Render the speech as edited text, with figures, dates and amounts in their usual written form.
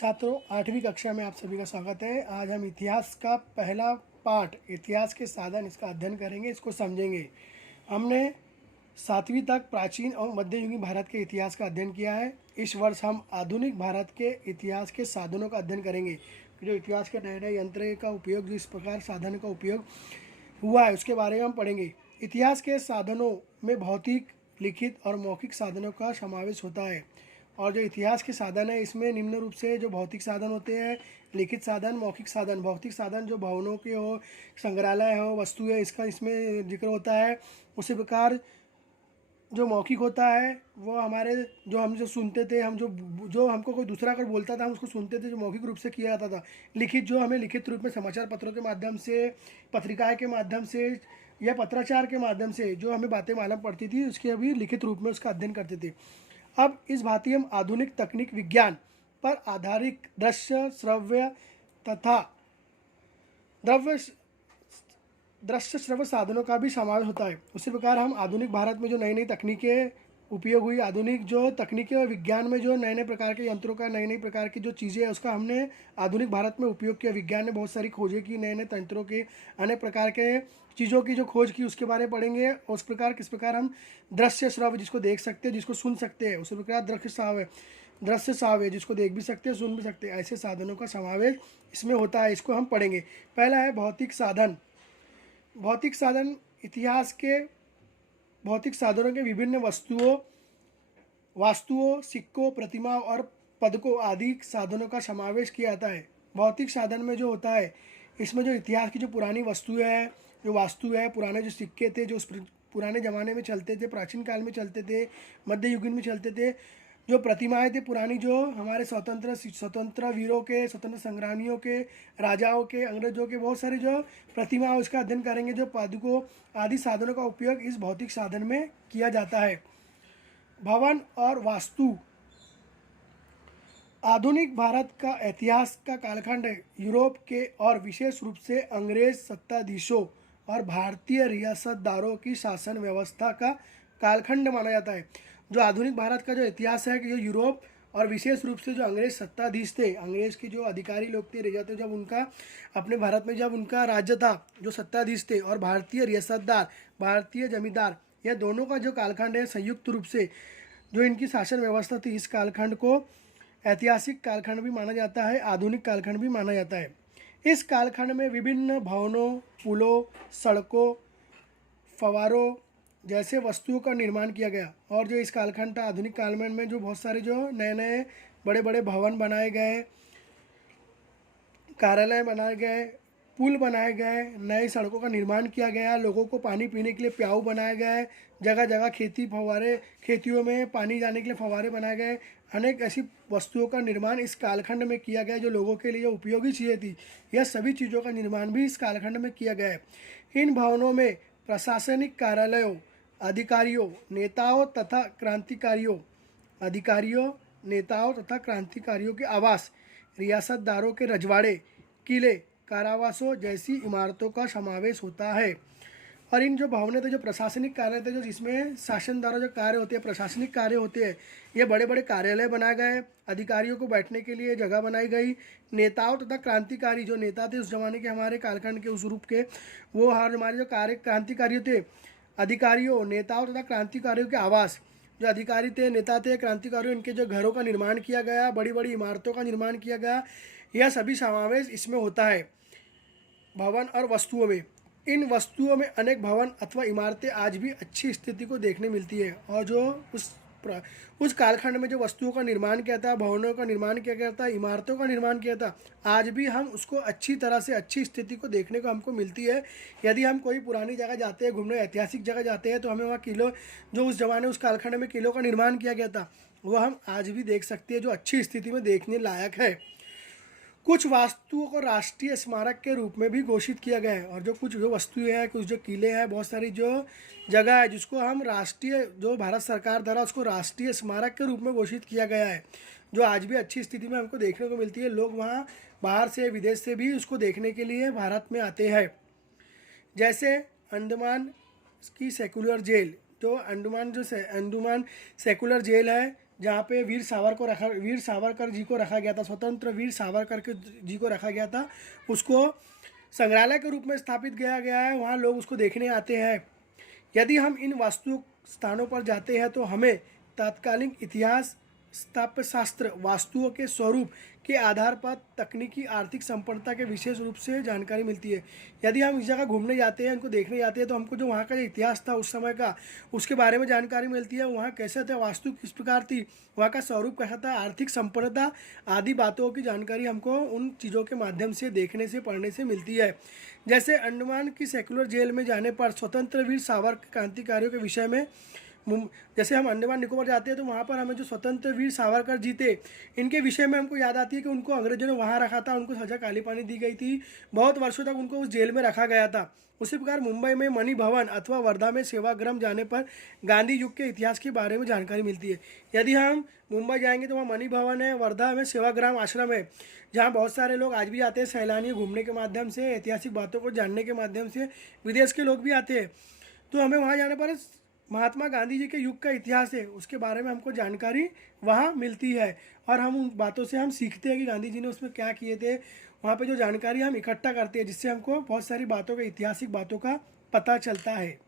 छात्रों, 8वीं कक्षा में आप सभी का स्वागत है। आज हम इतिहास का पहला पार्ट, इतिहास के साधन, इसका अध्ययन करेंगे, इसको समझेंगे। हमने 7वीं तक प्राचीन और मध्ययुगीन भारत के इतिहास का अध्ययन किया है। इस वर्ष हम आधुनिक भारत के इतिहास के साधनों का अध्ययन करेंगे। जो इतिहास के नए नए यंत्र का उपयोग, जो इस प्रकार साधन का उपयोग हुआ है, उसके बारे में हम पढ़ेंगे। इतिहास के साधनों में भौतिक, लिखित और मौखिक साधनों का समावेश होता है। और जो इतिहास के साधन है, इसमें निम्न रूप से जो भौतिक साधन होते हैं, लिखित साधन, मौखिक साधन। भौतिक साधन जो भवनों के हो, संग्रहालय हो, वस्तु है, इसका इसमें जिक्र होता है। उसी प्रकार जो मौखिक होता है वो हमारे हम जो सुनते थे, हम जो हमको कोई दूसरा अगर बोलता था हम उसको सुनते थे, जो मौखिक रूप से किया जाता था। लिखित जो हमें लिखित रूप में समाचार पत्रों के माध्यम से, पत्रिकाएं के माध्यम से या पत्राचार के माध्यम से जो हमें बातें मालूम पड़ती थी, उसके अभी लिखित रूप में उसका अध्ययन करते थे। अब इस भांति हम आधुनिक तकनीक विज्ञान पर आधारित दृश्य, श्रव्य तथा दृश्य श्रव्य साधनों का भी समावेश होता है। उसी प्रकार हम आधुनिक भारत में जो नई नई तकनीकें उपयोग हुई, आधुनिक जो तकनीकें और विज्ञान में जो नए नए प्रकार के यंत्रों का, नई नई प्रकार की जो चीज़ें हैं, उसका हमने आधुनिक भारत में उपयोग किया। विज्ञान ने बहुत सारी खोजें की, नए नए तंत्रों के, अनेक प्रकार के चीज़ों की जो खोज की, उसके बारे में पढ़ेंगे। उस प्रकार किस प्रकार हम दृश्य श्रव्य, जिसको देख सकते हैं, जिसको सुन सकते हैं, उसी प्रकार दृश्य श्राव्य, जिसको देख भी सकते हैं, सुन भी सकते हैं, ऐसे साधनों का समावेश इसमें होता है। इसको हम पढ़ेंगे। पहला है भौतिक साधन। भौतिक साधन इतिहास के भौतिक साधनों के विभिन्न वास्तुओं, सिक्कों, प्रतिमाओं और पदकों आदि साधनों का समावेश किया जाता है। भौतिक साधन में जो होता है, इसमें जो इतिहास की जो पुरानी वस्तुएं हैं, जो वास्तु है, पुराने जो सिक्के थे, जो पुराने ज़माने में चलते थे, प्राचीन काल में चलते थे, मध्ययुगीन में चलते थे, जो प्रतिमाएं थी पुरानी, जो हमारे स्वतंत्र वीरों के, स्वतंत्र संग्रामियों के, राजाओं के, अंग्रेजों के, बहुत सारी जो प्रतिमा, उसका अध्ययन करेंगे। जो पादुकों आदि साधनों का उपयोग इस भौतिक साधन में किया जाता है। भवन और वास्तु। आधुनिक भारत का इतिहास का कालखंड यूरोप के और विशेष रूप से अंग्रेज सत्ताधीशों और भारतीय रियासतदारों की शासन व्यवस्था का कालखंड माना जाता है। जो आधुनिक भारत का जो इतिहास है कि जो यूरोप और विशेष रूप से जो अंग्रेज सत्ताधीश थे, अंग्रेज के जो अधिकारी लोग थे, राजा थे, जब उनका अपने भारत में जब उनका राज्य था, जो सत्ताधीश थे, और भारतीय रियासतदार, भारतीय जमींदार, यह दोनों का जो कालखंड है, संयुक्त रूप से जो इनकी शासन व्यवस्था थी, इस कालखंड को ऐतिहासिक कालखंड भी माना जाता है, आधुनिक कालखंड भी माना जाता है। इस कालखंड में विभिन्न भवनों, पुलों, सड़कों, फव्वारों जैसे वस्तुओं का निर्माण किया गया। और जो इस कालखंड था, आधुनिक कालखंड में, जो बहुत सारे जो नए नए बड़े बड़े भवन बनाए गए, कार्यालय बनाए गए, पुल बनाए गए, नई सड़कों का निर्माण किया गया, लोगों को पानी पीने के लिए प्याऊ बनाए गए, जगह जगह खेतियों में पानी जाने के लिए फव्वारे बनाए गए। अनेक ऐसी वस्तुओं का निर्माण इस कालखंड में किया गया जो लोगों के लिए उपयोगी चीज़ें थी। यह सभी चीज़ों का निर्माण भी इस कालखंड में किया गया है। इन भवनों में प्रशासनिक कार्यालयों, नेताओं तथा क्रांतिकारियों के आवास, रियासतदारों के रजवाड़े, किले, कारावासों जैसी इमारतों का समावेश होता है। और इन जो भवनें थे, जो प्रशासनिक कार्य थे, जो जिसमें शासन द्वारा जो कार्य होते हैं, प्रशासनिक कार्य होते हैं, ये बड़े बड़े कार्यालय बनाए गए, अधिकारियों को बैठने के लिए जगह बनाई गई। नेताओं तथा क्रांतिकारी, जो नेता थे उस जमाने के, हमारे कालखंड के, उस रूप के, वो हमारे जो क्रांतिकारी थे, अधिकारियों, नेताओं तथा क्रांतिकारियों के आवास, जो अधिकारी थे, नेता थे, क्रांतिकारियों, इनके जो घरों का निर्माण किया गया, बड़ी बड़ी इमारतों का निर्माण किया गया, यह सभी समावेश इसमें होता है। भवन और वस्तुओं में, इन वस्तुओं में अनेक भवन अथवा इमारतें आज भी अच्छी स्थिति को देखने मिलती है। और जो उस कालखंड में जो वस्तुओं का निर्माण किया था, भवनों का निर्माण किया गया था, इमारतों का निर्माण किया था, आज भी हम उसको अच्छी तरह से, अच्छी स्थिति को देखने को हमको मिलती है। यदि हम कोई पुरानी जगह जाते हैं घूमने, ऐतिहासिक जगह जाते हैं, तो हमें वहाँ किलो, जो उस जमाने, उस कालखंड में किलों का निर्माण किया गया था, वो हम आज भी देख सकते हैं, जो अच्छी स्थिति में देखने लायक है। कुछ वास्तुओं को राष्ट्रीय स्मारक के रूप में भी घोषित किया गया है। और जो कुछ जो वस्तुएं हैं, कुछ जो किले हैं, बहुत सारी जो जगह है, जिसको हम राष्ट्रीय, जो भारत सरकार द्वारा उसको राष्ट्रीय स्मारक के रूप में घोषित किया गया है, जो आज भी अच्छी स्थिति में हमको देखने को मिलती है। लोग वहाँ बाहर से, विदेश से भी उसको देखने के लिए भारत में आते हैं। जैसे अंडमान की सेकुलर जेल, जो अंडमान सेकुलर जेल है, जहाँ पे वीर सावरकर जी को रखा गया था, स्वतंत्र वीर सावरकर के जी को रखा गया था, उसको संग्रहालय के रूप में स्थापित किया गया है। वहाँ लोग उसको देखने आते हैं। यदि हम इन वास्तु स्थानों पर जाते हैं तो हमें तात्कालिक इतिहास, स्थापत्य शास्त्र, वास्तुओं के स्वरूप के आधार पर तकनीकी आर्थिक संपन्नता के विशेष रूप से जानकारी मिलती है। यदि हम इस जगह घूमने जाते हैं, इनको देखने जाते हैं, तो हमको जो वहाँ का जो इतिहास था उस समय का, उसके बारे में जानकारी मिलती है। वहाँ कैसे थे, वास्तु किस प्रकार थी, वहाँ का स्वरूप कैसा था, आर्थिक संपन्नता आदि बातों की जानकारी हमको उन चीज़ों के माध्यम से देखने से, पढ़ने से मिलती है। जैसे अंडमान की सेक्युलर जेल में जाने पर स्वतंत्र वीर सावरकर क्रांतिकारियों के विषय में जैसे हम अंडमान निकोबार जाते हैं तो वहाँ पर हमें जो स्वतंत्र वीर सावरकर जी थे, इनके विषय में हमको याद आती है कि उनको अंग्रेजों ने वहाँ रखा था, उनको सजा काली पानी दी गई थी, बहुत वर्षों तक उनको उस जेल में रखा गया था। उसी प्रकार मुंबई में मणि भवन अथवा वर्धा में सेवाग्राम जाने पर गांधी युग के इतिहास के बारे में जानकारी मिलती है। यदि हम मुंबई जाएंगे तो वहाँ मणि भवन है, वर्धा में सेवाग्राम आश्रम है, जहाँ बहुत सारे लोग आज भी आते हैं सैलानी घूमने के माध्यम से, ऐतिहासिक बातों को जानने के माध्यम से, विदेश के लोग भी आते हैं। तो हमें वहाँ जाने पर महात्मा गांधी जी के युग का इतिहास है, उसके बारे में हमको जानकारी वहाँ मिलती है और हम उन बातों से हम सीखते हैं कि गांधी जी ने उसमें क्या किए थे। वहाँ पे जो जानकारी हम इकट्ठा करते हैं, जिससे हमको बहुत सारी बातों का, ऐतिहासिक बातों का पता चलता है।